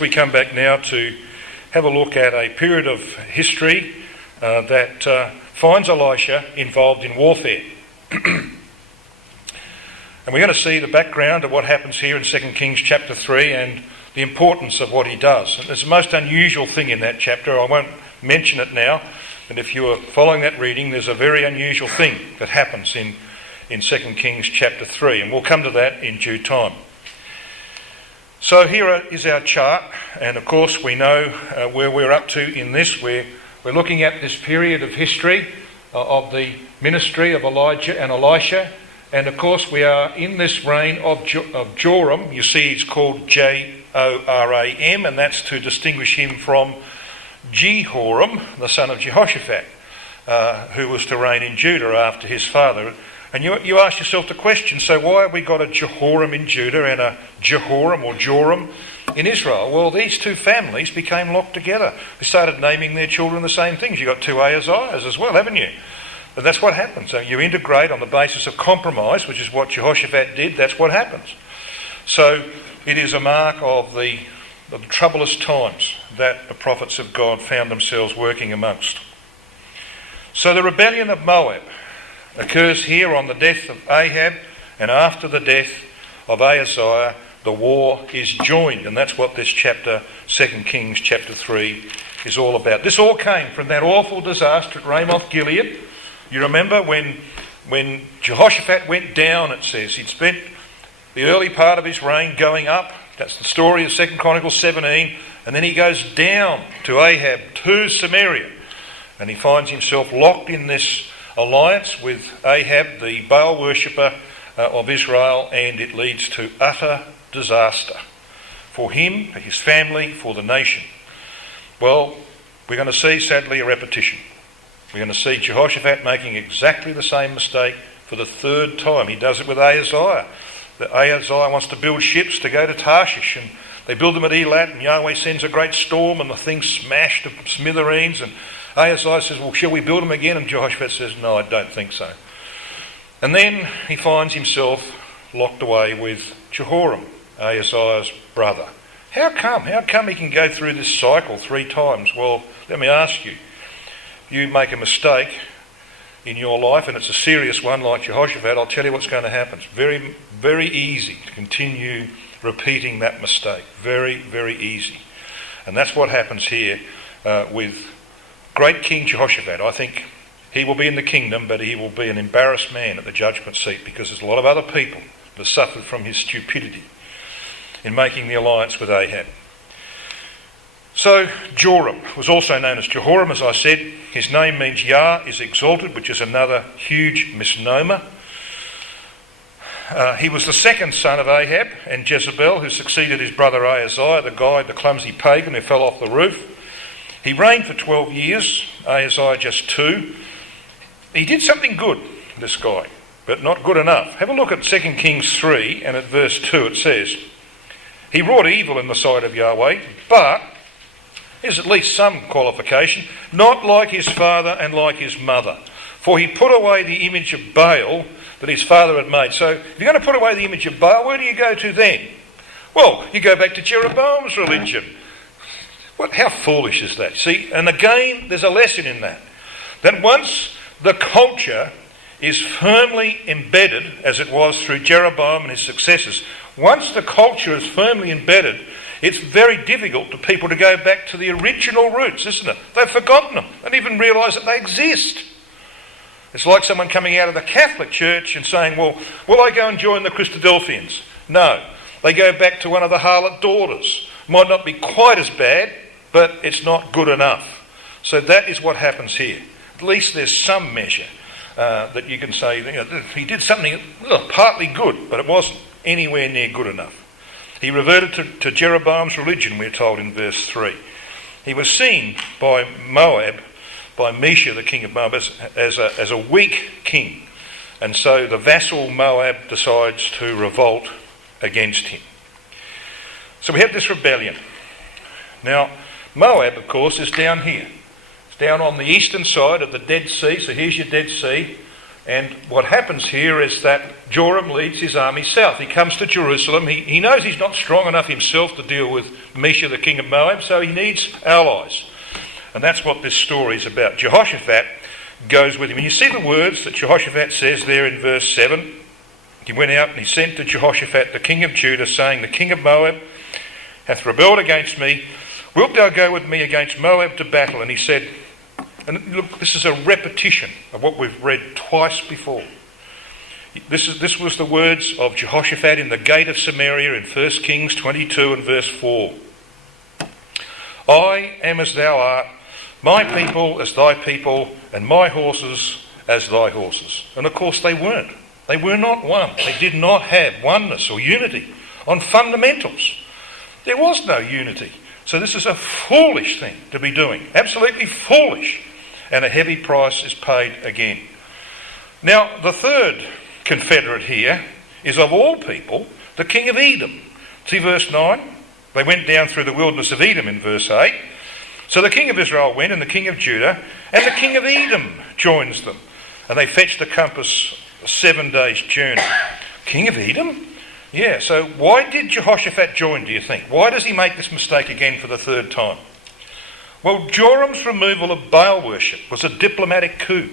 We come back now to have a look at a period of history that finds Elisha involved in warfare. And we're going to see the background of what happens here in 2 Kings chapter 3 and the importance of what he does. And there's the most unusual thing in that chapter. I won't mention it now, but if you are following that reading, there's a very unusual thing that happens in 2 Kings chapter 3, and we'll come to that in due time. So here is our chart, and of course we know where we're up to in this. We're looking at this period of history of the ministry of Elijah and Elisha, and of course we are in this reign of Joram. You see he's called Joram, and that's to distinguish him from Jehoram, the son of Jehoshaphat, who was to reign in Judah after his father. And you ask yourself the question, so why have we got a Jehoram in Judah and a Jehoram or Joram in Israel? Well, these two families became locked together. They started naming their children the same things. You've got two Ahaziahs as well, haven't you? But that's what happens. So you integrate on the basis of compromise, which is what Jehoshaphat did. That's what happens. So it is a mark of the troublous times that the prophets of God found themselves working amongst. So the rebellion of Moab occurs here on the death of Ahab, and after the death of Ahaziah, the war is joined, and that's what this chapter, 2 Kings chapter 3, is all about. This all came from that awful disaster at Ramoth Gilead. You remember when Jehoshaphat went down, it says. He'd spent the early part of his reign going up. That's the story of 2 Chronicles 17. And then he goes down to Ahab, to Samaria, and he finds himself locked in this alliance with Ahab, the Baal worshipper of Israel, and it leads to utter disaster for him, for his family, for the nation. Well, we're going to see, sadly, a repetition. We're going to see Jehoshaphat making exactly the same mistake for the third time. He does it with Ahaziah. Ahaziah wants to build ships to go to Tarshish, and they build them at Elat, and Yahweh sends a great storm, and the thing's smashed to smithereens, and Ahaziah says, well, shall we build them again? And Jehoshaphat says, no, I don't think so. And then he finds himself locked away with Jehoram, Ahaziah's brother. How come? How come he can go through this cycle 3 times? Well, let me ask you. If you make a mistake in your life, and it's a serious one like Jehoshaphat, I'll tell you what's going to happen. It's very, very easy to continue repeating that mistake. Very, very easy. And that's what happens here with great King Jehoshaphat. I think he will be in the kingdom, but he will be an embarrassed man at the judgment seat, because there's a lot of other people that have suffered from his stupidity in making the alliance with Ahab. So Joram was also known as Jehoram, as I said. His name means Yah is exalted, which is another huge misnomer. He was the second son of Ahab and Jezebel, who succeeded his brother Ahaziah, the clumsy pagan who fell off the roof. He reigned for 12 years, Ahaziah just 2. He did something good, this guy, but not good enough. Have a look at 2 Kings 3 and at verse 2. It says, he wrought evil in the sight of Yahweh, but there's at least some qualification, not like his father and like his mother. For he put away the image of Baal that his father had made. So if you're going to put away the image of Baal, where do you go to then? Well, you go back to Jeroboam's religion. How foolish is that? See, and again, there's a lesson in that. That once the culture is firmly embedded, as it was through Jeroboam and his successors, once the culture is firmly embedded, it's very difficult for people to go back to the original roots, isn't it? They've forgotten them. They don't even realise that they exist. It's like someone coming out of the Catholic Church and saying, well, will I go and join the Christadelphians? No. They go back to one of the harlot daughters. Might not be quite as bad, but it's not good enough. So that is what happens here. At least there's some measure that you can say, he did something partly good, but it wasn't anywhere near good enough. He reverted to Jeroboam's religion, we're told in verse 3. He was seen by Moab, by Mesha, the king of Moab, as a weak king. And so the vassal Moab decides to revolt against him. So we have this rebellion. Now, Moab, of course, is down here. It's down on the eastern side of the Dead Sea. So here's your Dead Sea. And what happens here is that Joram leads his army south. He comes to Jerusalem. He knows he's not strong enough himself to deal with Elisha, the king of Moab, so he needs allies. And that's what this story is about. Jehoshaphat goes with him. And you see the words that Jehoshaphat says there in verse 7. He went out and he sent to Jehoshaphat, the king of Judah, saying, the king of Moab hath rebelled against me. Wilt thou go with me against Moab to battle? And he said, and look, this is a repetition of what we've read twice before. This was the words of Jehoshaphat in the gate of Samaria in 1 Kings 22 and verse 4. I am as thou art, my people as thy people, and my horses as thy horses. And of course they weren't. They were not one. They did not have oneness or unity on fundamentals. There was no unity. So this is a foolish thing to be doing. Absolutely foolish. And a heavy price is paid again. Now, the third confederate here is, of all people, the king of Edom. See verse 9? They went down through the wilderness of Edom in verse 8. So the king of Israel went, and the king of Judah, and the king of Edom joins them. And they fetched the compass 7 days' journey. King of Edom? Yeah, so why did Jehoshaphat join, do you think? Why does he make this mistake again for the third time? Well, Joram's removal of Baal worship was a diplomatic coup.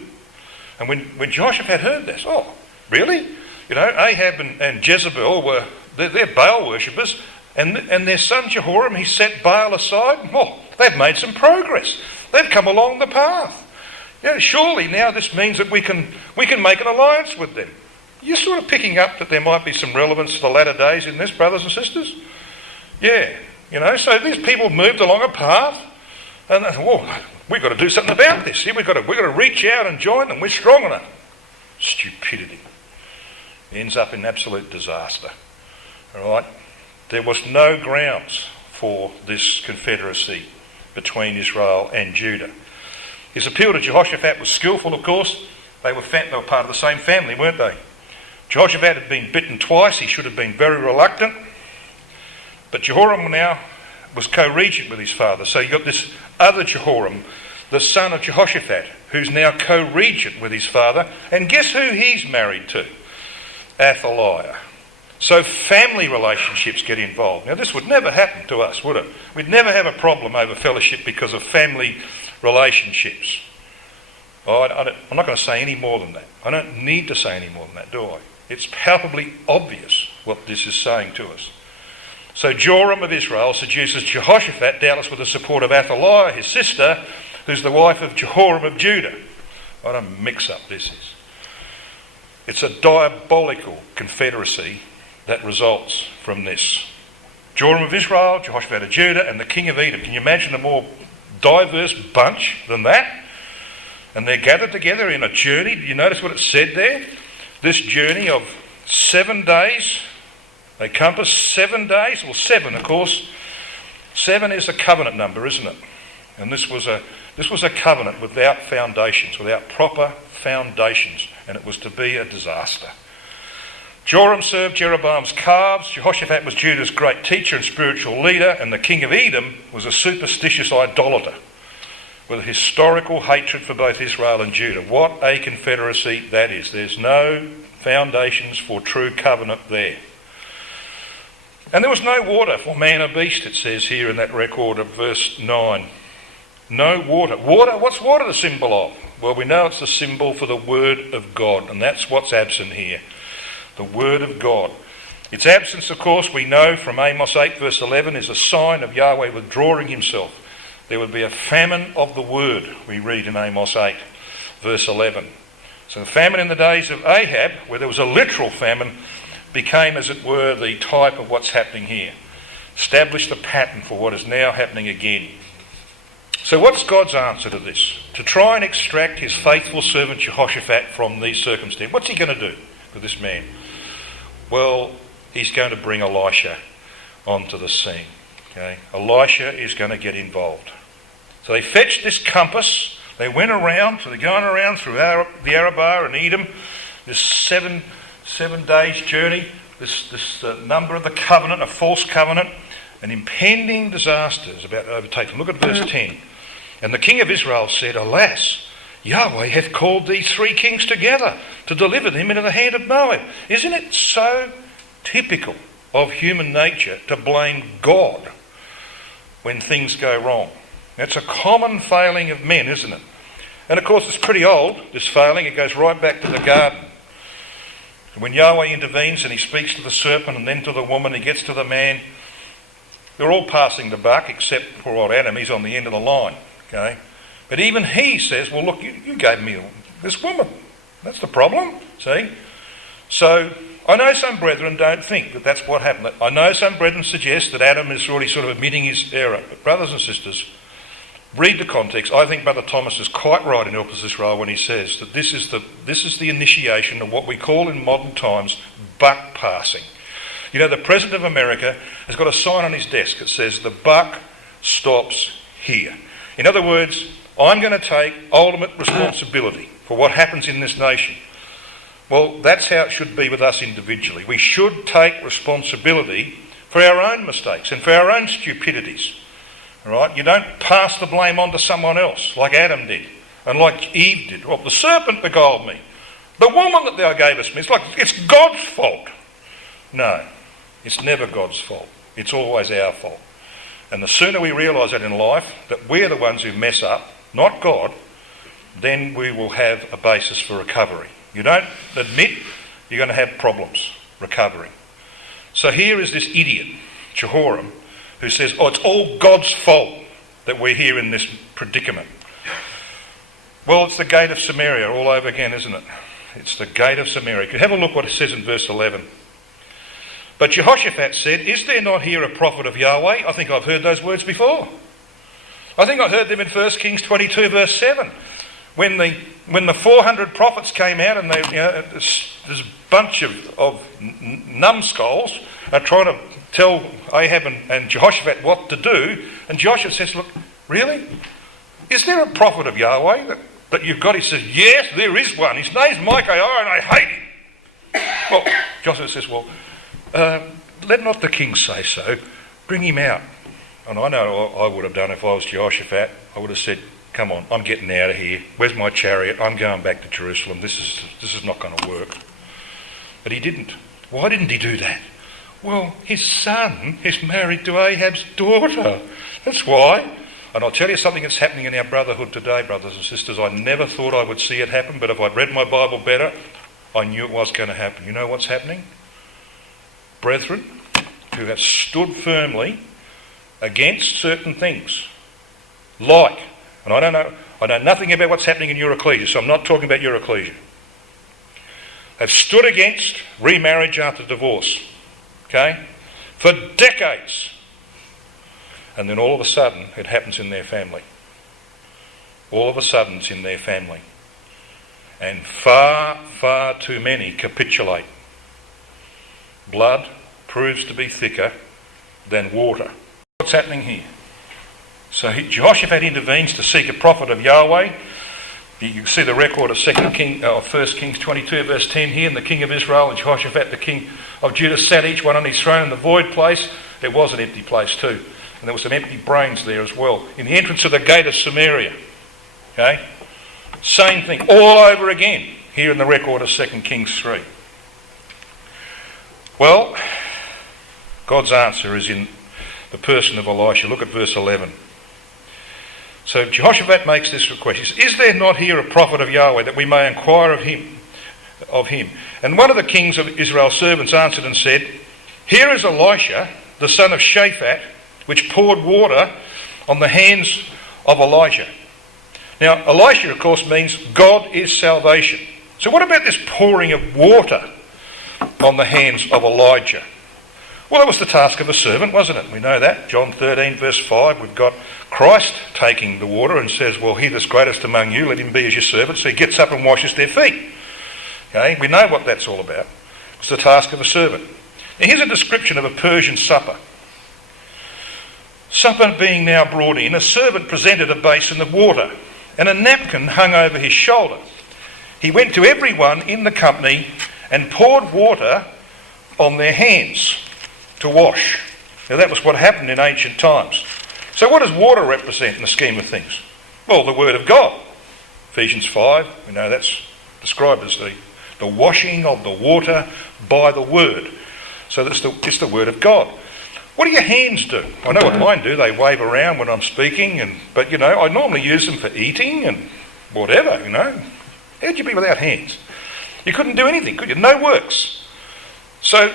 And when Jehoshaphat heard this, oh, really? You know, Ahab and Jezebel they're Baal worshippers, and their son Jehoram, he set Baal aside. Oh, they've made some progress. They've come along the path. Yeah, surely now this means that we can make an alliance with them. You're sort of picking up that there might be some relevance to the latter days in this, brothers and sisters? Yeah, you know, so these people moved along a path, and they thought, whoa, we've got to do something about this. We've got to reach out and join them. We're strong enough. Stupidity. Ends up in absolute disaster. All right? There was no grounds for this confederacy between Israel and Judah. His appeal to Jehoshaphat was skillful, of course. They were part of the same family, weren't they? Jehoshaphat had been bitten twice. He should have been very reluctant. But Jehoram now was co-regent with his father. So you've got this other Jehoram, the son of Jehoshaphat, who's now co-regent with his father. And guess who he's married to? Athaliah. So family relationships get involved. Now this would never happen to us, would it? We'd never have a problem over fellowship because of family relationships. Oh, I'm not going to say any more than that. I don't need to say any more than that, do I? It's palpably obvious what this is saying to us. So Joram of Israel seduces Jehoshaphat, doubtless with the support of Athaliah, his sister, who's the wife of Jehoram of Judah. What a mix-up this is. It's a diabolical confederacy that results from this. Joram of Israel, Jehoshaphat of Judah, and the king of Edom. Can you imagine a more diverse bunch than that? And they're gathered together in a journey. Did you notice what it said there? This journey of 7 days. They compass 7 days. Well, 7, of course. 7 is a covenant number, isn't it? And this was a covenant without foundations, without proper foundations. And it was to be a disaster. Joram served Jeroboam's calves. Jehoshaphat was Judah's great teacher and spiritual leader. And the king of Edom was a superstitious idolater with a historical hatred for both Israel and Judah. What a confederacy that is. There's no foundations for true covenant there. And there was no water for man or beast, it says here in that record of verse 9. No water. Water, what's water the symbol of? Well, we know it's the symbol for the word of God, and that's what's absent here. The word of God. Its absence, of course, we know from Amos 8 verse 11 is a sign of Yahweh withdrawing himself. There would be a famine of the word, we read in Amos 8 verse 11. So the famine in the days of Ahab, where there was a literal famine, became, as it were, the type of what's happening here. Established a pattern for what is now happening again. So what's God's answer to this? To try and extract his faithful servant Jehoshaphat from these circumstances. What's he going to do with this man? Well, he's going to bring Elisha onto the scene. Okay? Elisha is going to get involved. So they fetched this compass. They went around, so they're going around through the Arabah and Edom, this 7 days journey, this number of the covenant, a false covenant, an impending disaster is about to overtake them. Look at verse 10. And the king of Israel said, Alas, Yahweh hath called these three kings together to deliver them into the hand of Moab. Isn't it so typical of human nature to blame God when things go wrong? That's a common failing of men, isn't it? And of course it's pretty old, this failing. It goes right back to the garden. When Yahweh intervenes and he speaks to the serpent and then to the woman, he gets to the man, they're all passing the buck except poor old Adam. He's on the end of the line. Okay? But even he says, well, look, you gave me this woman. That's the problem, see? So I know some brethren don't think that that's what happened. I know some brethren suggest that Adam is already sort of admitting his error. But brothers and sisters, read the context. I think Brother Thomas is quite right in Help Us Israel when he says that this is the initiation of what we call in modern times buck passing. You know, the President of America has got a sign on his desk that says the buck stops here. In other words, I'm going to take ultimate responsibility for what happens in this nation. Well, that's how it should be with us individually. We should take responsibility for our own mistakes and for our own stupidities. All right? You don't pass the blame on to someone else like Adam did and like Eve did. Well, the serpent beguiled me. The woman that thou gavest me, it's God's fault. No, it's never God's fault. It's always our fault. And the sooner we realise that in life, that we're the ones who mess up, not God, then we will have a basis for recovery. You don't admit, you're going to have problems recovering. So here is this idiot, Jehoram, who says, it's all God's fault that we're here in this predicament. Well, it's the gate of Samaria all over again, isn't it? It's the gate of Samaria. You can have a look what it says in verse 11. But Jehoshaphat said, is there not here a prophet of Yahweh? I think I've heard those words before. I think I heard them in 1 Kings 22 verse 7. When the 400 prophets came out and this bunch of numbskulls are trying to tell Ahab and Jehoshaphat what to do, and Joshua says, look, really? Is there a prophet of Yahweh that you've got? He says, yes, there is one. His name's Micaiah and I hate him. Well, Joshua says, well, let not the king say so. Bring him out. And I know I would have done if I was Jehoshaphat. I would have said, come on, I'm getting out of here. Where's my chariot? I'm going back to Jerusalem. This is not going to work. But he didn't. Why didn't he do that? Well, his son is married to Ahab's daughter. That's why. And I'll tell you something that's happening in our brotherhood today, brothers and sisters. I never thought I would see it happen, but if I'd read my Bible better, I knew it was going to happen. You know what's happening? Brethren who have stood firmly against certain things, like, and I know nothing about what's happening in your ecclesia, so I'm not talking about your ecclesia, have stood against remarriage after divorce, okay, for decades. And then all of a sudden it happens in their family. All of a sudden it's in their family. And far, far too many capitulate. Blood proves to be thicker than water. What's happening here? So Jehoshaphat intervenes to seek a prophet of Yahweh. You can see the record of 1 Kings 22 verse 10 here. And the king of Israel and Jehoshaphat the king of Judah sat each one on his throne in the void place. There was an empty place too. And there were some empty brains there as well. In the entrance of the gate of Samaria. Okay? Same thing. All over again. Here in the record of 2 Kings 3. Well, God's answer is in the person of Elisha. Look at verse 11. So Jehoshaphat makes this request. He says, is there not here a prophet of Yahweh that we may inquire of him? And one of the kings of Israel's servants answered and said, here is Elisha, the son of Shaphat, which poured water on the hands of Elijah. Now, Elisha, of course, means God is salvation. So what about this pouring of water on the hands of Elijah? Well, it was the task of a servant, wasn't it? We know that. John 13, verse 5, we've got Christ taking the water and says, well, he that's greatest among you, let him be as your servant. So he gets up and washes their feet. Okay, we know what that's all about. It's the task of a servant. Now, here's a description of a Persian supper. Supper being now brought in, a servant presented a basin of water and a napkin hung over his shoulder. He went to everyone in the company and poured water on their hands to wash. Now that was what happened in ancient times. So what does water represent in the scheme of things? Well, the Word of God. Ephesians 5, we know that's described as the washing of the water by the word. So it's the word of God. What do your hands do? I know what mine do. They wave around when I'm speaking, but I normally use them for eating and whatever, How'd you be without hands? You couldn't do anything, could you? No works. So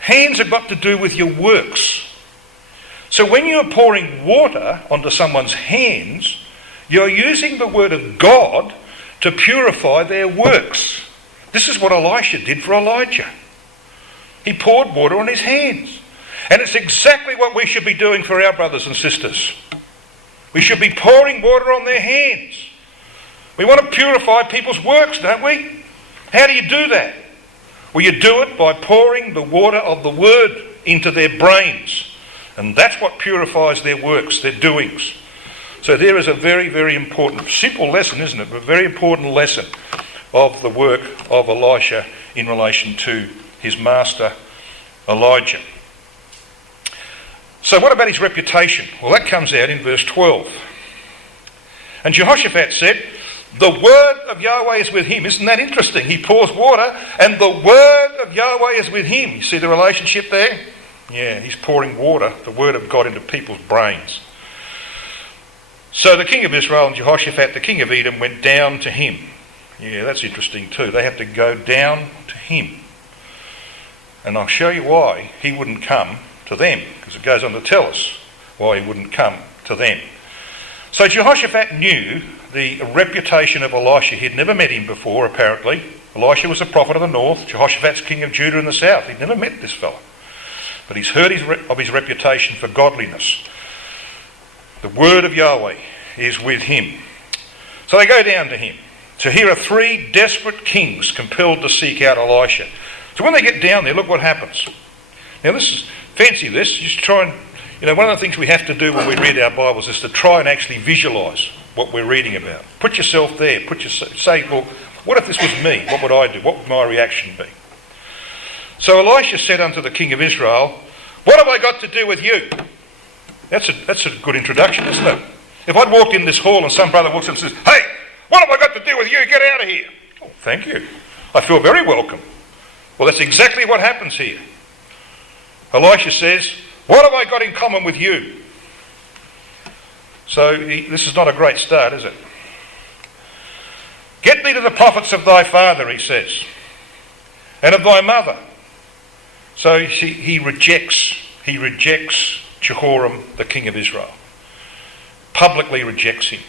hands have got to do with your works. So when you're pouring water onto someone's hands, you're using the word of God to purify their works. This is what Elisha did for Elijah. He poured water on his hands. And it's exactly what we should be doing for our brothers and sisters. We should be pouring water on their hands. We want to purify people's works, don't we? How do you do that? Well, you do it by pouring the water of the word into their brains. And that's what purifies their works, their doings. So there is a very, very important, simple lesson, isn't it? But a very important lesson of the work of Elisha in relation to his master Elijah. So what about his reputation? Well, that comes out in verse 12. And Jehoshaphat said, the word of Yahweh is with him. Isn't that interesting? He pours water and the word of Yahweh is with him. You see the relationship there? Yeah, he's pouring water, the word of God, into people's brains. So the king of Israel and Jehoshaphat, the king of Edom, went down to him. Yeah, that's interesting too. They have to go down to him. And I'll show you why he wouldn't come to them, because it goes on to tell us why he wouldn't come to them. So Jehoshaphat knew the reputation of Elisha. He'd never met him before, apparently. Elisha was a prophet of the north. Jehoshaphat's king of Judah in the south. He'd never met this fellow. But he's heard of his reputation for godliness. The word of Yahweh is with him. So they go down to him. So here are three desperate kings compelled to seek out Elisha. So when they get down there, look what happens. Now fancy this, just try and, one of the things we have to do when we read our Bibles is to try and actually visualise what we're reading about. Put yourself there, say, well, what if this was me? What would I do? What would my reaction be? So Elisha said unto the king of Israel, what have I got to do with you? That's a good introduction, isn't it? If I'd walked in this hall and some brother walks in and says, hey, what have I got to do with you? Get out of here. Oh, thank you. I feel very welcome. Well, that's exactly what happens here. Elisha says, what have I got in common with you? So this is not a great start, is it? Get thee to the prophets of thy father, he says, and of thy mother. So he rejects Jehoram, the king of Israel. Publicly rejects him.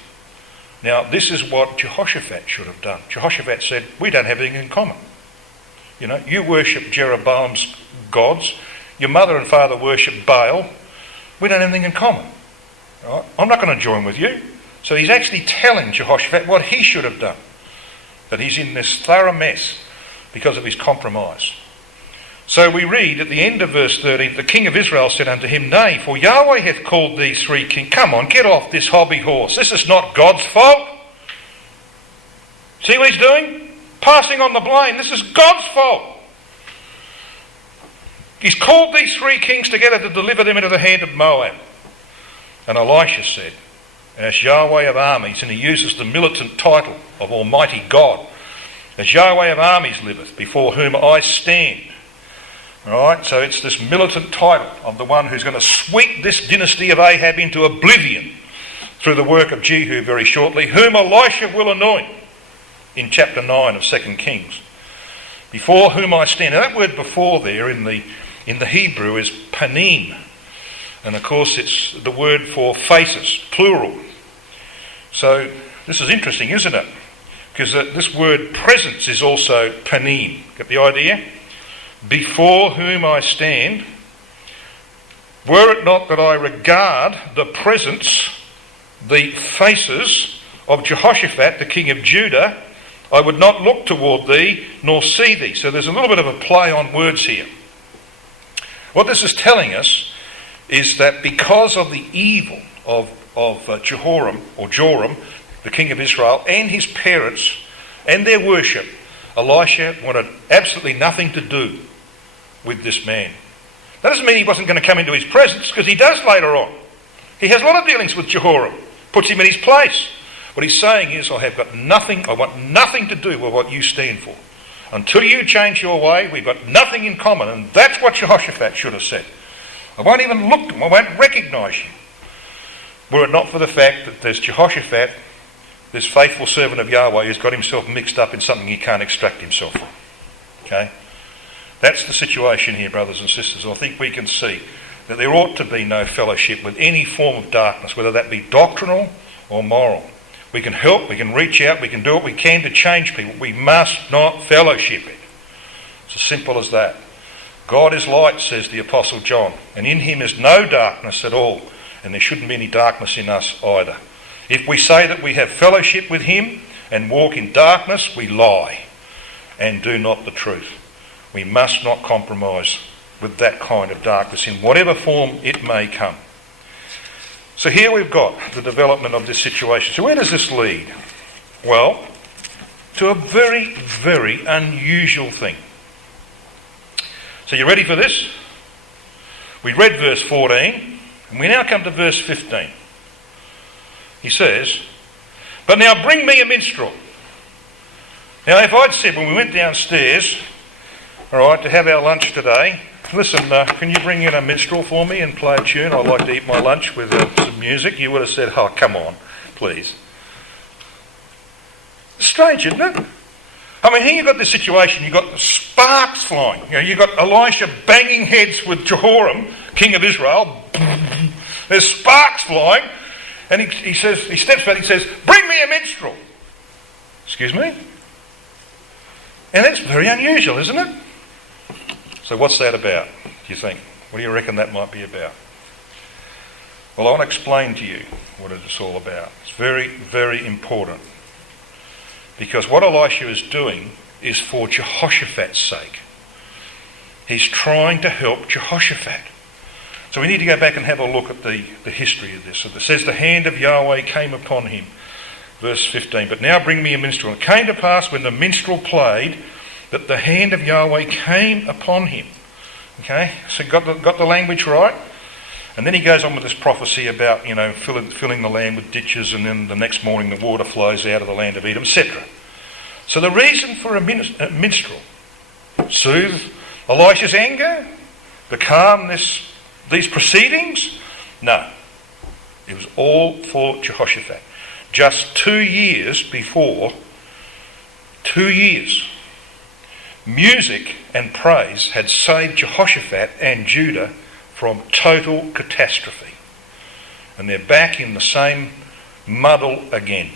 Now, this is what Jehoshaphat should have done. Jehoshaphat said, we don't have anything in common. You worship Jeroboam's gods. Your mother and father worship Baal. We don't have anything in common. Right? I'm not going to join with you. So he's actually telling Jehoshaphat what he should have done. That he's in this thorough mess because of his compromise. So we read at the end of verse 13, the king of Israel said unto him, nay, for Yahweh hath called these three kings. Come on, get off this hobby horse. This is not God's fault. See what he's doing? Passing on the blame. This is God's fault. He's called these three kings together to deliver them into the hand of Moab. And Elisha said, as Yahweh of armies, and he uses the militant title of Almighty God, as Yahweh of armies liveth, before whom I stand. Alright, so it's this militant title of the one who's going to sweep this dynasty of Ahab into oblivion through the work of Jehu very shortly, whom Elisha will anoint in chapter 9 of 2 Kings. Before whom I stand. Now that word before there in the Hebrew is panim. And of course it's the word for faces, plural. So this is interesting, isn't it? Because this word presence is also panim. Get the idea? Before whom I stand, were it not that I regard the presence, the faces of Jehoshaphat, the king of Judah, I would not look toward thee, nor see thee. So there's a little bit of a play on words here. What this is telling us is that because of the evil of Jehoram, or Joram, the king of Israel, and his parents, and their worship, Elisha wanted absolutely nothing to do with this man. That doesn't mean he wasn't going to come into his presence, because he does later on. He has a lot of dealings with Jehoram, puts him in his place. What he's saying is, I want nothing to do with what you stand for. Until you change your way, we've got nothing in common. And that's what Jehoshaphat should have said. I won't even look at them, I won't recognise you. Were it not for the fact that there's Jehoshaphat, this faithful servant of Yahweh, who's got himself mixed up in something he can't extract himself from. Okay? That's the situation here, brothers and sisters. I think we can see that there ought to be no fellowship with any form of darkness, whether that be doctrinal or moral. We can help, we can reach out, we can do what we can to change people. We must not fellowship it. It's as simple as that. God is light, says the Apostle John, and in him is no darkness at all, and there shouldn't be any darkness in us either. If we say that we have fellowship with him and walk in darkness, we lie and do not the truth. We must not compromise with that kind of darkness in whatever form it may come. So here we've got the development of this situation. So where does this lead? Well, to a very, very unusual thing. So you ready for this? We read verse 14, and we now come to verse 15. He says, "But now bring me a minstrel." Now if I'd said when we went downstairs, all right, to have our lunch today, listen, can you bring in a minstrel for me and play a tune? I'd like to eat my lunch with some music. You would have said, oh, come on, please. It's strange, isn't it? I mean, here you've got this situation, you've got sparks flying. You know, you've got Elisha banging heads with Jehoram, king of Israel. There's sparks flying. And he steps back, he says, bring me a minstrel. Excuse me? And that's very unusual, isn't it? So what's that about, do you think? What do you reckon that might be about? Well, I want to explain to you what it's all about. It's very, very important. Because what Elisha is doing is for Jehoshaphat's sake. He's trying to help Jehoshaphat. So we need to go back and have a look at the history of this. So it says, the hand of Yahweh came upon him. Verse 15, "But now bring me a minstrel. And it came to pass when the minstrel played that the hand of Yahweh came upon him." Okay, so got the language right? And then he goes on with this prophecy about, filling the land with ditches, and then the next morning the water flows out of the land of Edom, etc. So the reason for a minstrel, soothe Elisha's anger, to calm these proceedings? No. It was all for Jehoshaphat. Just 2 years before, 2 years, music and praise had saved Jehoshaphat and Judah from total catastrophe. And they're back in the same muddle again.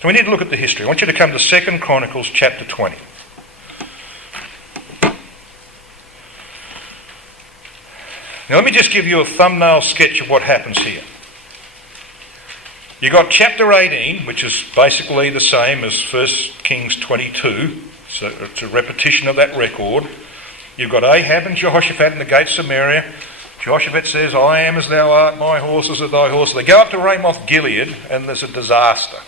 So we need to look at the history. I want you to come to 2 Chronicles chapter 20. Now let me just give you a thumbnail sketch of what happens here. You've got chapter 18, which is basically the same as 1 Kings 22, so it's a repetition of that record. You've got Ahab and Jehoshaphat in the gates of Samaria. Jehoshaphat says, "I am as thou art, my horses are thy horses." They go up to Ramoth Gilead and there's a disaster.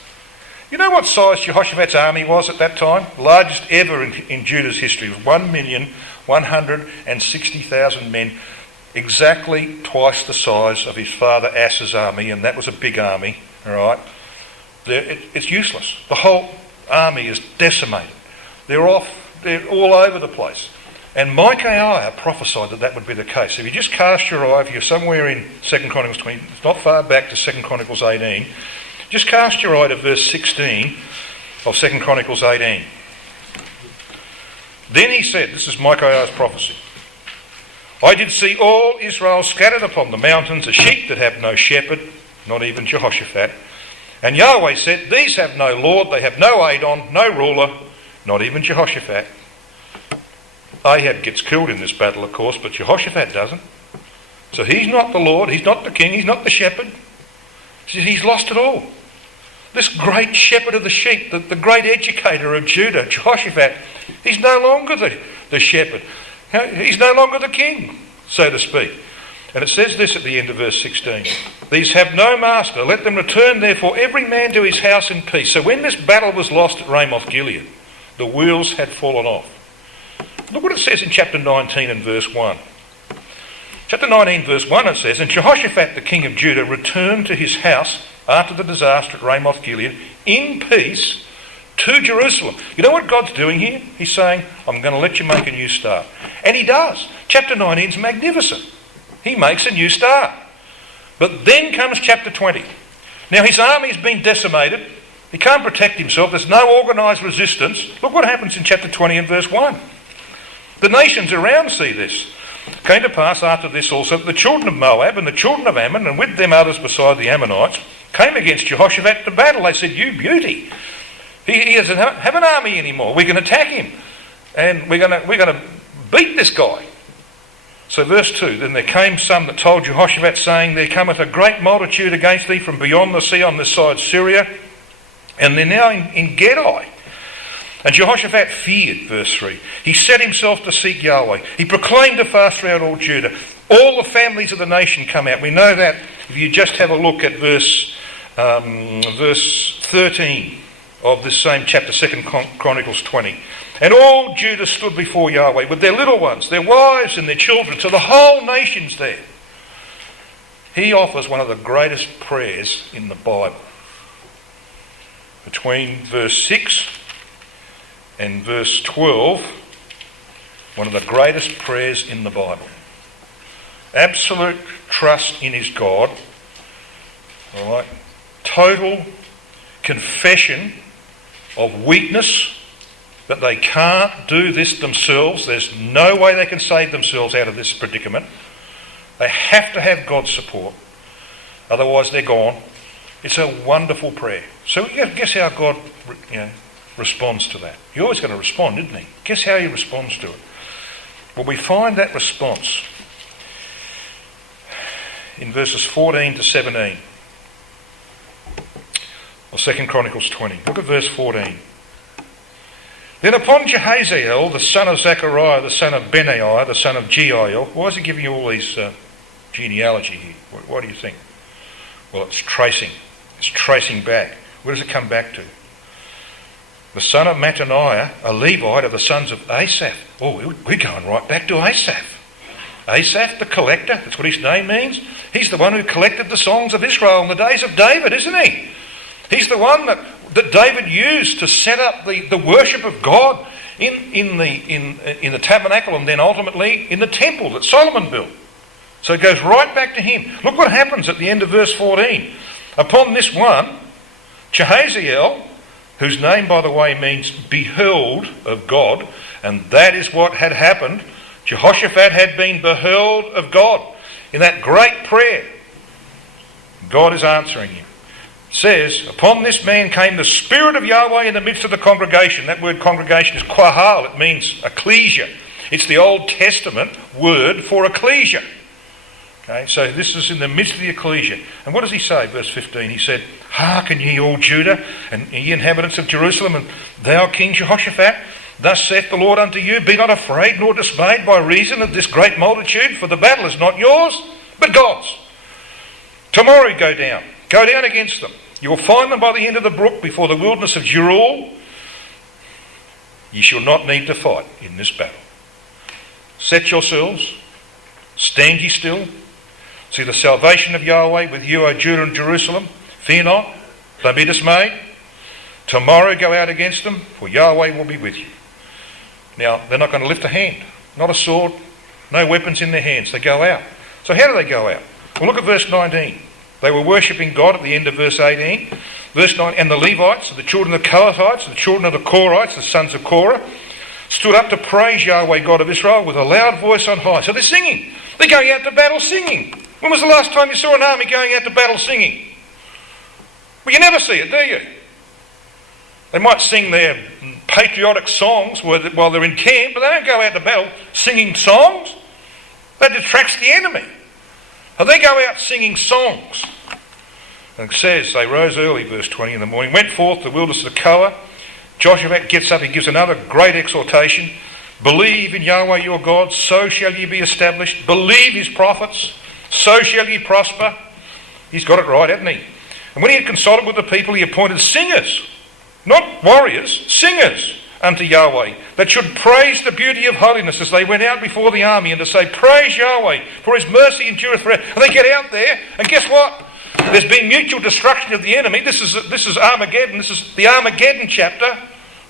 You know what size Jehoshaphat's army was at that time? Largest ever in Judah's history. It was 1,160,000 men. Exactly twice the size of his father Asa's army, and that was a big army, all right? It's useless. The whole army is decimated. They're all over the place. And Micaiah prophesied that would be the case. So if you just cast your eye, if you're somewhere in 2 Chronicles 20, it's not far back to 2 Chronicles 18, just cast your eye to verse 16 of 2 Chronicles 18. "Then he said," this is Micaiah's prophecy, "I did see all Israel scattered upon the mountains, a sheep that have no shepherd, not even Jehoshaphat. And Yahweh said, these have no Lord, they have no Adon, no ruler, not even Jehoshaphat." Ahab gets killed in this battle, of course, but Jehoshaphat doesn't. So he's not the Lord, he's not the king, he's not the shepherd. He's lost it all. This great shepherd of the sheep, the great educator of Judah, Jehoshaphat, he's no longer the shepherd. He's no longer the king, so to speak. And it says this at the end of verse 16. "These have no master. Let them return therefore every man to his house in peace." So when this battle was lost at Ramoth Gilead, the wheels had fallen off. Look what it says in chapter 19 and verse 1. Chapter 19 verse 1 it says, "And Jehoshaphat the king of Judah returned to his house after the disaster at Ramoth Gilead, in peace to Jerusalem. You know what God's doing here? He's saying, I'm going to let you make a new start. And he does. Chapter 19 is magnificent. He makes a new start. But then comes chapter 20. Now his army's been decimated. He can't protect himself. There's no organised resistance. Look what happens in chapter 20 and verse 1. The nations around see this. It came to pass after this also that the children of Moab and the children of Ammon, and with them others beside the Ammonites, came against Jehoshaphat to battle. They said, you beauty. He doesn't have an army anymore. We can attack him. And we're going to beat this guy. So verse 2, then there came some that told Jehoshaphat, saying, there cometh a great multitude against thee from beyond the sea on this side Syria, and they're now in Gedi. And Jehoshaphat feared, verse 3. He set himself to seek Yahweh. He proclaimed a fast throughout all Judah. All the families of the nation come out. We know that if you just have a look at verse 13 of this same chapter, 2 Chronicles 20. And all Judah stood before Yahweh with their little ones, their wives and their children, so the whole nation's there. He offers one of the greatest prayers in the Bible. Between verse 6 and verse 12, one of the greatest prayers in the Bible. Absolute trust in his God. All right. Total confession of weakness, that they can't do this themselves. There's no way they can save themselves out of this predicament. They have to have God's support. Otherwise they're gone. It's a wonderful prayer. So guess how God responds to that? He's always going to respond, isn't he? Guess how he responds to it? Well, we find that response in verses 14 to 17. Or 2 Chronicles 20. Look at verse 14. Then upon Jehaziel, the son of Zechariah, the son of Benaiah, the son of Jeiel. Why is he giving you all these genealogy here? What do you think? Well, it's tracing. It's tracing back. Where does it come back to? The son of Mattaniah, a Levite of the sons of Asaph. Oh, we're going right back to Asaph. Asaph, the collector, that's what his name means. He's the one who collected the songs of Israel in the days of David, isn't he? He's the one that David used to set up the worship of God in the tabernacle and then ultimately in the temple that Solomon built. So it goes right back to him. Look what happens at the end of verse 14. Upon this one, Jehaziel, whose name, by the way, means beheld of God, and that is what had happened. Jehoshaphat had been beheld of God in that great prayer. God is answering him. Says, upon this man came the Spirit of Yahweh in the midst of the congregation. That word congregation is quahal. It means ecclesia. It's the Old Testament word for ecclesia. Okay, so this is in the midst of the ecclesia. And what does he say, verse 15? He said, hearken ye all Judah, and ye inhabitants of Jerusalem, and thou King Jehoshaphat, thus saith the Lord unto you, be not afraid nor dismayed by reason of this great multitude, for the battle is not yours, but God's. Tomorrow go down against them. You will find them by the end of the brook before the wilderness of Jeruel. Ye shall not need to fight in this battle. Set yourselves, stand ye still, see the salvation of Yahweh with you, O Judah and Jerusalem. Fear not, don't be dismayed. Tomorrow go out against them, for Yahweh will be with you. Now, they're not going to lift a hand, not a sword, no weapons in their hands. They go out. So how do they go out? Well, look at verse 19. They were worshipping God at the end of verse 18. Verse 9, and the Levites, the children of the Kohathites, the children of the Korites, the sons of Korah, stood up to praise Yahweh, God of Israel, with a loud voice on high. So they're singing. They're going out to battle singing. When was the last time you saw an army going out to battle singing? Well, you never see it, do you? They might sing their patriotic songs while they're in camp, but they don't go out to battle singing songs. That detracts the enemy. And they go out singing songs. And it says, they rose early, verse 20, in the morning, went forth to the wilderness of Tekoa. Joshua gets up, he gives another great exhortation. Believe in Yahweh your God, so shall ye be established. Believe his prophets, so shall ye prosper. He's got it right, hasn't he? And when he had consulted with the people, he appointed singers, not warriors, singers unto Yahweh, that should praise the beauty of holiness as they went out before the army, and to say, praise Yahweh, for his mercy endureth forever. And they get out there, and guess what? There's been mutual destruction of the enemy. This is Armageddon. This is the Armageddon chapter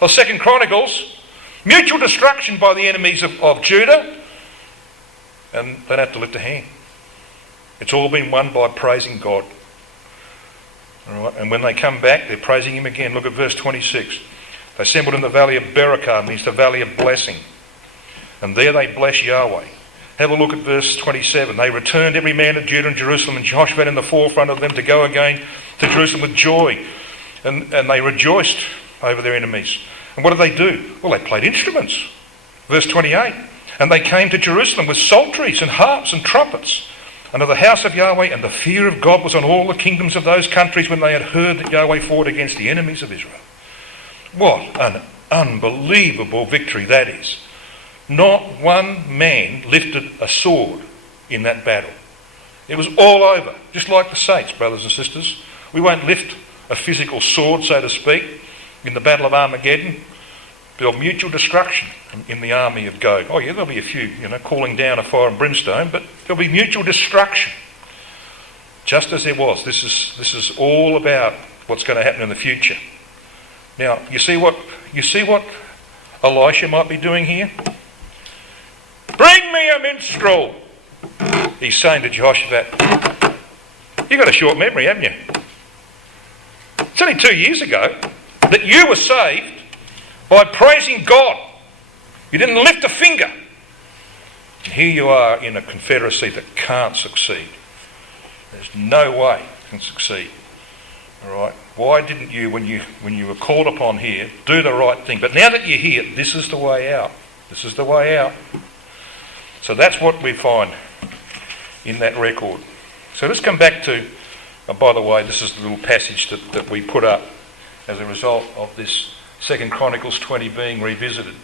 of 2 Chronicles. Mutual destruction by the enemies of Judah. And they don't have to lift a hand. It's all been won by praising God. All right? And when they come back, they're praising him again. Look at verse 26. They assembled in the valley of Berakah, means the valley of blessing. And there they bless Yahweh. Have a look at verse 27. They returned every man of Judah and Jerusalem, and Jehoshaphat in the forefront of them, to go again to Jerusalem with joy. And they rejoiced over their enemies. And what did they do? Well, they played instruments. Verse 28. And they came to Jerusalem with psalteries and harps and trumpets unto the house of Yahweh, and the fear of God was on all the kingdoms of those countries when they had heard that Yahweh fought against the enemies of Israel. What an unbelievable victory that is. Not one man lifted a sword in that battle. It was all over, just like the saints, brothers and sisters. We won't lift a physical sword, so to speak, in the battle of Armageddon. There'll be mutual destruction in the army of Gog. Oh yeah, there'll be a few, calling down a fire and brimstone, but there'll be mutual destruction. Just as there was. This is all about what's going to happen in the future. Now, you see what Elisha might be doing here? Bring me a minstrel! He's saying to Jehoshaphat, you've got a short memory, haven't you? It's only 2 years ago that you were saved by praising God. You didn't lift a finger. And here you are in a confederacy that can't succeed. There's no way it can succeed. All right? Why didn't you, when you were called upon here, do the right thing? But now that you're here, this is the way out. This is the way out. So that's what we find in that record. So let's come back to, by the way, this is the little passage that we put up as a result of this 2 Chronicles 20 being revisited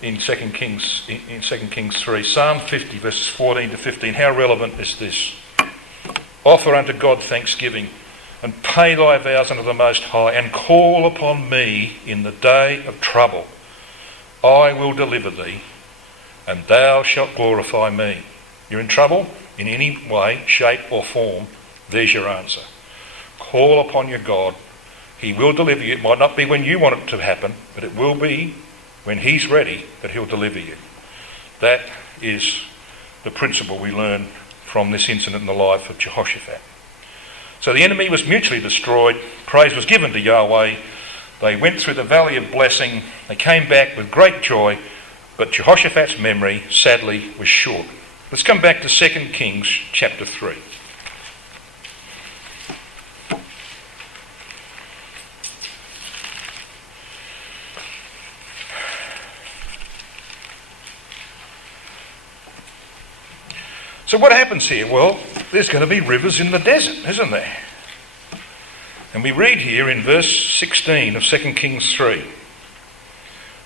in 2 Kings 3. Psalm 50 verses 14 to 15. How relevant is this? Offer unto God thanksgiving, and pay thy vows unto the Most High, and call upon me in the day of trouble. I will deliver thee, and thou shalt glorify me. You're in trouble in any way, shape or form, there's your answer. Call upon your God. He will deliver you. It might not be when you want it to happen, but it will be when he's ready that he'll deliver you. That is the principle we learn from this incident in the life of Jehoshaphat. So the enemy was mutually destroyed. Praise was given to Yahweh. They went through the valley of blessing. They came back with great joy, but Jehoshaphat's memory, sadly, was short. Let's come back to 2 Kings chapter 3. So what happens here? Well, there's going to be rivers in the desert, isn't there? And we read here in verse 16 of 2 Kings 3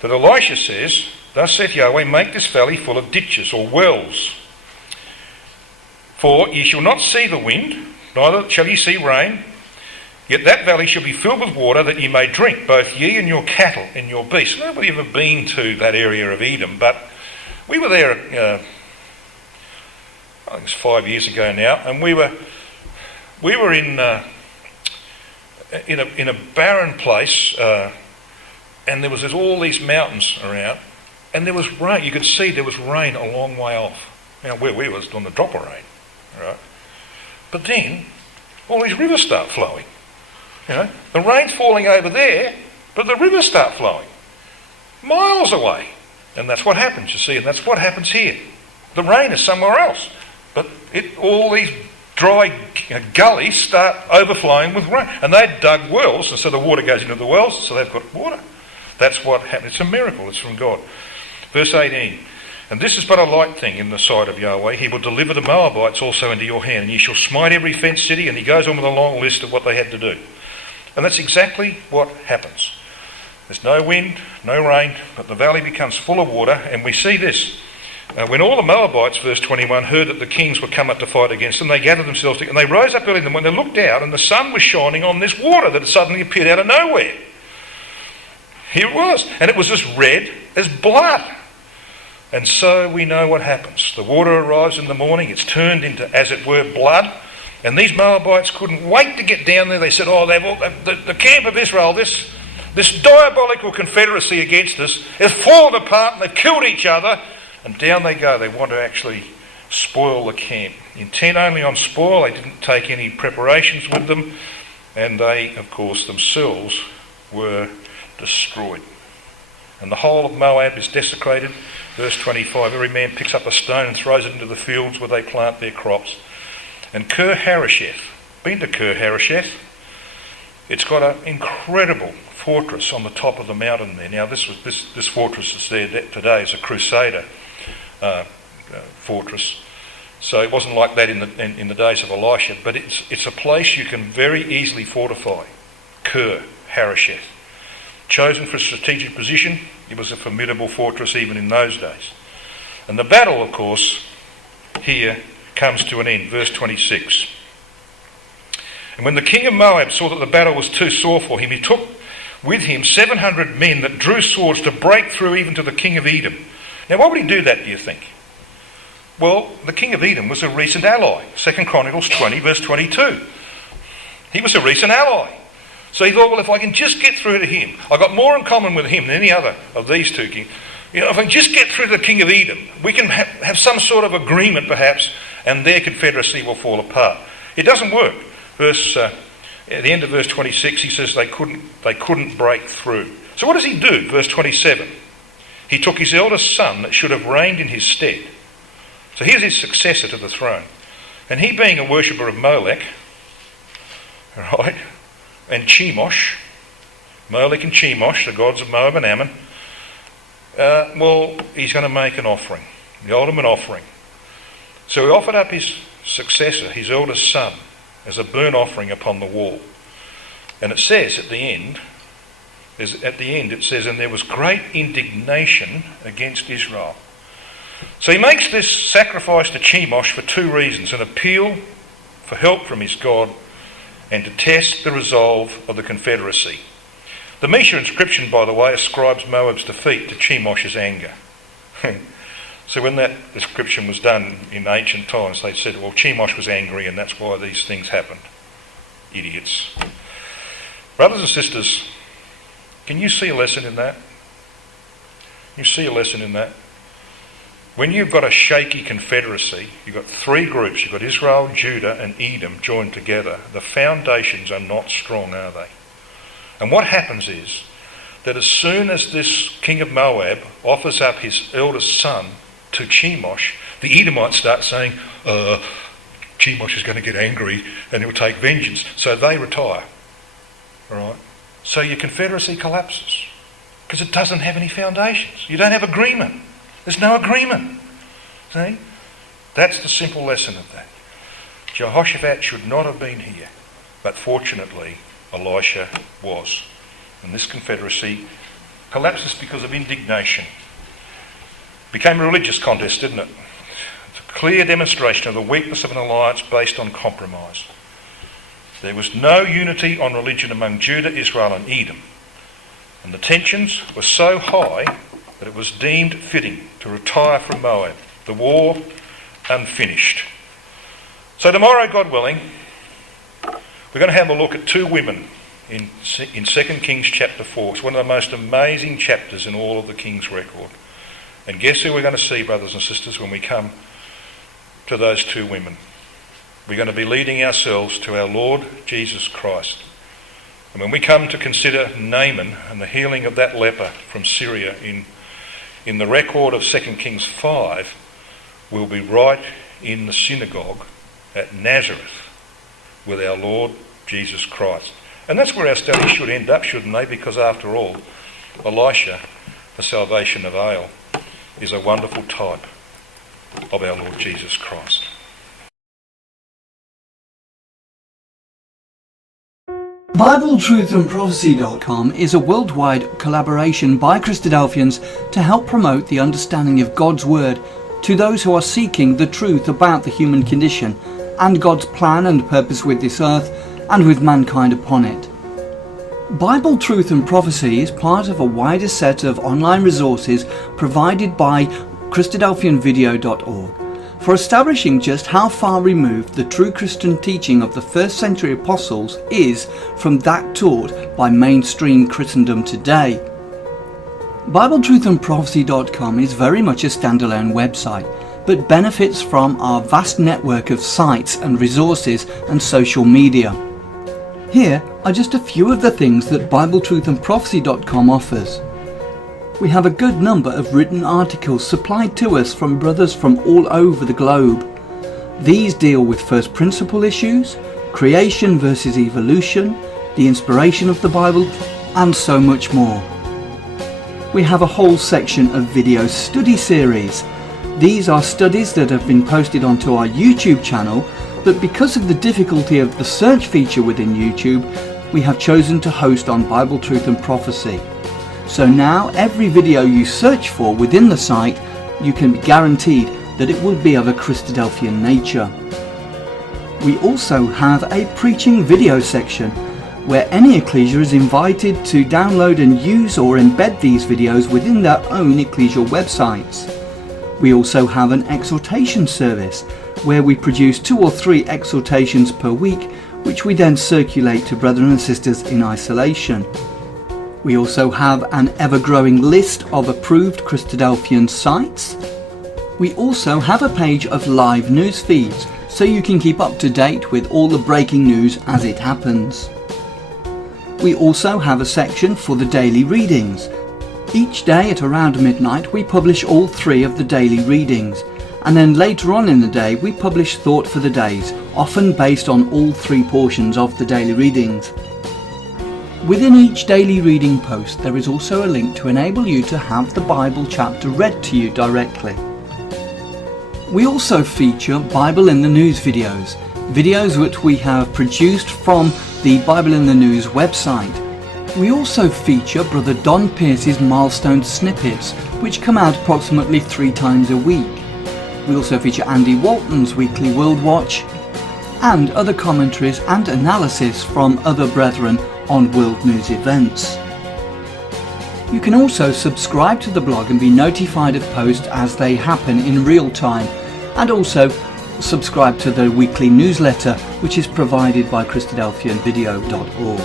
that Elisha says, Thus saith Yahweh, make this valley full of ditches or wells. For ye shall not see the wind, neither shall ye see rain, yet that valley shall be filled with water, that ye may drink, both ye and your cattle and your beasts. Nobody ever been to that area of Edom, but we were there I think it's 5 years ago now, and we were in a barren place, and there was all these mountains around, and there was rain. You could see there was rain a long way off. Now where we was on the drop of rain, right? But then all these rivers start flowing. The rain's falling over there, but the rivers start flowing miles away, and that's what happens. You see, and that's what happens here. The rain is somewhere else. But all these dry gullies start overflowing with rain. And they dug wells, and so the water goes into the wells, so they've got water. That's what happened. It's a miracle. It's from God. Verse 18. And this is but a light thing in the sight of Yahweh. He will deliver the Moabites also into your hand, and ye shall smite every fenced city. And he goes on with a long list of what they had to do. And that's exactly what happens. There's no wind, no rain, but the valley becomes full of water. And we see this. When all the Moabites, verse 21, heard that the kings were come up to fight against them, they gathered themselves together, and they rose up early in the morning. They looked out, and the sun was shining on this water that had suddenly appeared out of nowhere. Here it was, and it was as red as blood. And so we know what happens. The water arrives in the morning, it's turned into, as it were, blood, And these Moabites couldn't wait to get down there. They said, oh, the camp of Israel, this diabolical confederacy against us has fallen apart and they've killed each other. And down they go. They want to actually spoil the camp. Intent only on spoil. They didn't take any preparations with them. And they, of course, themselves were destroyed. And the whole of Moab is desecrated. Verse 25, every man picks up a stone and throws it into the fields where they plant their crops. And Kir-Hareseth, been to Kir-Hareseth? It's got an incredible fortress on the top of the mountain there. Now this fortress is there today is a Crusader fortress. So it wasn't like that in the days of Elisha, but it's a place you can very easily fortify. Kir-Hareseth. Chosen for a strategic position, it was a formidable fortress even in those days. And the battle, of course, here comes to an end. Verse 26. And when the king of Moab saw that the battle was too sore for him, he took with him 700 men that drew swords to break through even to the king of Edom. Now, why would he do that, do you think? Well, the king of Edom was a recent ally. 2 Chronicles 20, verse 22. He was a recent ally. So he thought, well, if I can just get through to him, I've got more in common with him than any other of these two kings. If I can just get through to the king of Edom, we can have some sort of agreement perhaps, and their confederacy will fall apart. It doesn't work. At the end of verse 26, he says they couldn't break through. So what does he do? Verse 27. He took his eldest son that should have reigned in his stead. So here's his successor to the throne. And he, being a worshipper of Molech, right, and Chemosh, Molech and Chemosh, the gods of Moab and Ammon, he's going to make an offering, the ultimate offering. So he offered up his successor, his eldest son, as a burnt offering upon the wall. And it says at the end, it says, and there was great indignation against Israel. So he makes this sacrifice to Chemosh for two reasons: an appeal for help from his God and to test the resolve of the confederacy. The Mesha inscription, by the way, ascribes Moab's defeat to Chemosh's anger. So when that description was done in ancient times, they said, well, Chemosh was angry and that's why these things happened. Idiots. Brothers and sisters, can you see a lesson in that? You see a lesson in that? When you've got a shaky confederacy, you've got three groups, you've got Israel, Judah and Edom joined together, the foundations are not strong, are they? And what happens is that as soon as this king of Moab offers up his eldest son to Chemosh, the Edomites start saying, Chemosh is going to get angry and he'll take vengeance. So they retire. All right? So your confederacy collapses because it doesn't have any foundations. You don't have agreement. There's no agreement. See? That's the simple lesson of that. Jehoshaphat should not have been here, but fortunately Elisha was. And this confederacy collapses because of indignation. Became a religious contest, didn't it? It's a clear demonstration of the weakness of an alliance based on compromise. There was no unity on religion among Judah, Israel and Edom. And the tensions were so high that it was deemed fitting to retire from Moab, the war unfinished. So tomorrow, God willing, we're going to have a look at two women in 2 Kings chapter 4. It's one of the most amazing chapters in all of the King's record. And guess who we're going to see, brothers and sisters, when we come to those two women? We're going to be leading ourselves to our Lord Jesus Christ. And when we come to consider Naaman and the healing of that leper from Syria in the record of 2 Kings 5, we'll be right in the synagogue at Nazareth with our Lord Jesus Christ. And that's where our study should end up, shouldn't they? Because after all, Elisha, the salvation of Ale, is a wonderful type of our Lord Jesus Christ. BibleTruthAndProphecy.com is a worldwide collaboration by Christadelphians to help promote the understanding of God's Word to those who are seeking the truth about the human condition and God's plan and purpose with this earth and with mankind upon it. Bible Truth and Prophecy is part of a wider set of online resources provided by Christadelphianvideo.org. for establishing just how far removed the true Christian teaching of the first century apostles is from that taught by mainstream Christendom today. BibleTruthAndProphecy.com is very much a standalone website, but benefits from our vast network of sites and resources and social media. Here are just a few of the things that BibleTruthAndProphecy.com offers. We have a good number of written articles supplied to us from brothers from all over the globe. These deal with first principle issues, creation versus evolution, the inspiration of the Bible, and so much more. We have a whole section of video study series. These are studies that have been posted onto our YouTube channel, but because of the difficulty of the search feature within YouTube, we have chosen to host on Bible Truth and Prophecy. So now every video you search for within the site, you can be guaranteed that it will be of a Christadelphian nature. We also have a preaching video section where any ecclesia is invited to download and use or embed these videos within their own ecclesial websites. We also have an exhortation service where we produce 2 or 3 exhortations per week, which we then circulate to brethren and sisters in isolation. We also have an ever-growing list of approved Christadelphian sites. We also have a page of live news feeds, so you can keep up to date with all the breaking news as it happens. We also have a section for the daily readings. Each day at around midnight we publish all 3 of the daily readings, and then later on in the day we publish thought for the days, often based on all 3 portions of the daily readings. Within each daily reading post there is also a link to enable you to have the Bible chapter read to you directly. We also feature Bible in the News videos which we have produced from the Bible in the News website. We also feature Brother Don Pierce's milestone snippets, which come out approximately 3 times a week. We also feature Andy Walton's weekly World Watch and other commentaries and analysis from other brethren on world news events. You can also subscribe to the blog and be notified of posts as they happen in real time, and also subscribe to the weekly newsletter which is provided by Christadelphianvideo.org.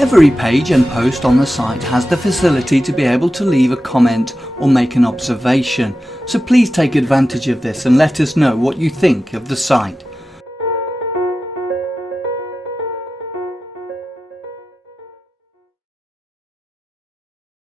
Every page and post on the site has the facility to be able to leave a comment or make an observation, so please take advantage of this and let us know what you think of the site.